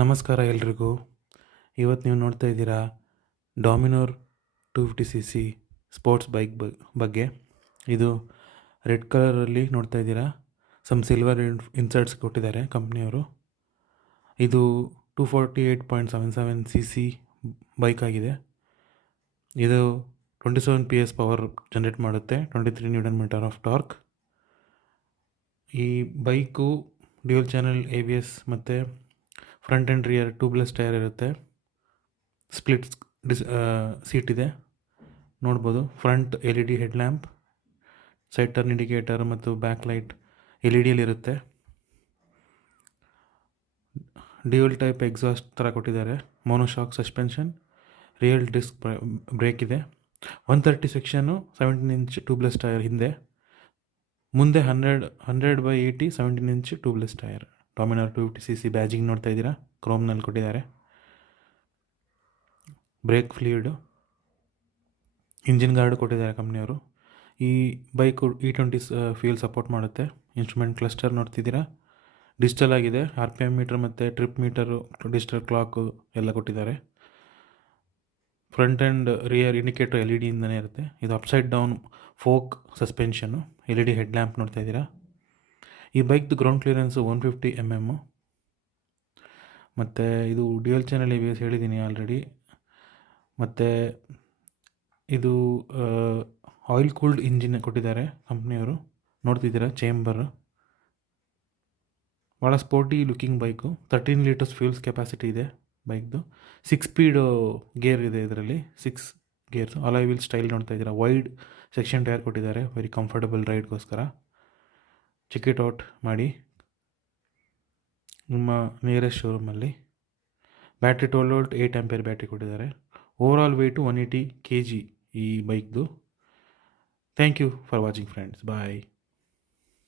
ನಮಸ್ಕಾರ ಎಲ್ರಿಗೂ. ಇವತ್ತು ನೀವು ನೋಡ್ತಾ ಇದ್ದೀರಾ ಡಾಮಿನೋರ್ 250cc ಸ್ಪೋರ್ಟ್ಸ್ ಬೈಕ್ ಬಗ್ಗೆ. ಇದು ರೆಡ್ ಕಲರಲ್ಲಿ ನೋಡ್ತಾ ಇದ್ದೀರಾ. ಸಿಲ್ವರ್ ಇನ್ಸರ್ಟ್ಸ್ ಕೊಟ್ಟಿದ್ದಾರೆ ಕಂಪ್ನಿಯವರು. ಇದು 248.77cc ಬೈಕ್ ಆಗಿದೆ. ಇದು 27 PS ಪವರ್ ಜನರೇಟ್ ಮಾಡುತ್ತೆ, 23 Nm ಆಫ್ ಟಾರ್ಕ್. ಈ ಬೈಕು ಡ್ಯೂಯಲ್ ಚಾನಲ್ ABS ಮತ್ತು front and rear tubeless tyre ಇರುತ್ತೆ. ಸ್ಪ್ಲಿಟ್ ಸೀಟ್ ಇದೆ, ನೋಡ್ಬೋದು. Front LED head lamp, side turn indicator ಮತ್ತು back light LED dual type exhaust ಥರ ಕೊಟ್ಟಿದ್ದಾರೆ. Monoshock suspension, rear disc brake ಇದೆ. 130 section, 17 inch tubeless tyre ಹಿಂದೆ. ಮುಂದೆ 100/80 17 inch tubeless tyre. Dominar 250cc badging ನೋಡ್ತಾ ಇದ್ದೀರಾ, ಕ್ರೋಮ್ನಲ್ಲಿ ಕೊಟ್ಟಿದ್ದಾರೆ. ಬ್ರೇಕ್ ಫ್ಲೂಯಿಡು, ಇಂಜಿನ್ ಗಾರ್ಡ್ ಕೊಟ್ಟಿದ್ದಾರೆ ಕಂಪ್ನಿಯವರು. ಈ ಬೈಕು E20 ಫ್ಯೂಲ್ ಸಪೋರ್ಟ್ ಮಾಡುತ್ತೆ. ಇನ್ಸ್ಟ್ರೂಮೆಂಟ್ ಕ್ಲಸ್ಟರ್ ನೋಡ್ತಿದ್ದೀರಾ, ಡಿಜಿಟಲ್ ಆಗಿದೆ. RPM ಮೀಟರ್ ಮತ್ತು ಟ್ರಿಪ್ ಮೀಟರು, ಡಿಜಿಟಲ್ ಕ್ಲಾಕು ಎಲ್ಲ ಕೊಟ್ಟಿದ್ದಾರೆ. Front and rear indicator LED ಇಂದನೇ ಇರುತ್ತೆ. ಇದು upside down folk suspension, LED head lamp ನೋಡ್ತಾ ಇದ್ದೀರಾ. ಈ ಬೈಕ್ದು ಗ್ರೌಂಡ್ ಕ್ಲಿಯರೆನ್ಸು 150 mm. ಮತ್ತು ಇದು ಡ್ಯೂಯಲ್ ಚಾನಲ್ ABS ಹೇಳಿದ್ದೀನಿ ಆಲ್ರೆಡಿ. ಮತ್ತು ಇದು ಆಯಿಲ್ ಕೂಲ್ಡ್ ಇಂಜಿನ್ ಕೊಟ್ಟಿದ್ದಾರೆ ಕಂಪ್ನಿಯವರು, ನೋಡ್ತಿದ್ದೀರಾ. ಚೇಂಬರ್ ಭಾಳ sporty looking bike. 13 litres fuels capacity ಇದೆ ಬೈಕ್ದು. 6 ಸ್ಪೀಡ್ ಗೇರ್ ಇದೆ ಇದರಲ್ಲಿ, 6 ಗೇರ್ಸ್. ಅಲಾಯ್ ವೀಲ್ ಸ್ಟೈಲ್ ನೋಡ್ತಾ ಇದ್ದೀರಾ. ವೈಡ್ ಸೆಕ್ಷನ್ ಟೈರ್ ಕೊಟ್ಟಿದ್ದಾರೆ, ವೆರಿ ಕಂಫರ್ಟಬಲ್ ರೈಡ್ಗೋಸ್ಕರ. ಚೆಕ್ ಇಟ್ ಔಟ್ ಮಾಡಿ ನಿಮ್ಮ ನಿಯರೆಸ್ಟ್ ಶೋರೂಮಲ್ಲಿ. ಬ್ಯಾಟ್ರಿ 12 ವೋಲ್ಟ್ 8 ಆಂಪಿಯರ್ ಬ್ಯಾಟ್ರಿ ಕೊಟ್ಟಿದ್ದಾರೆ. ಓವರಾಲ್ ವೆಯ್ಟು 180 kg ಈ ಬೈಕ್ದು. Thank you for watching friends. Bye.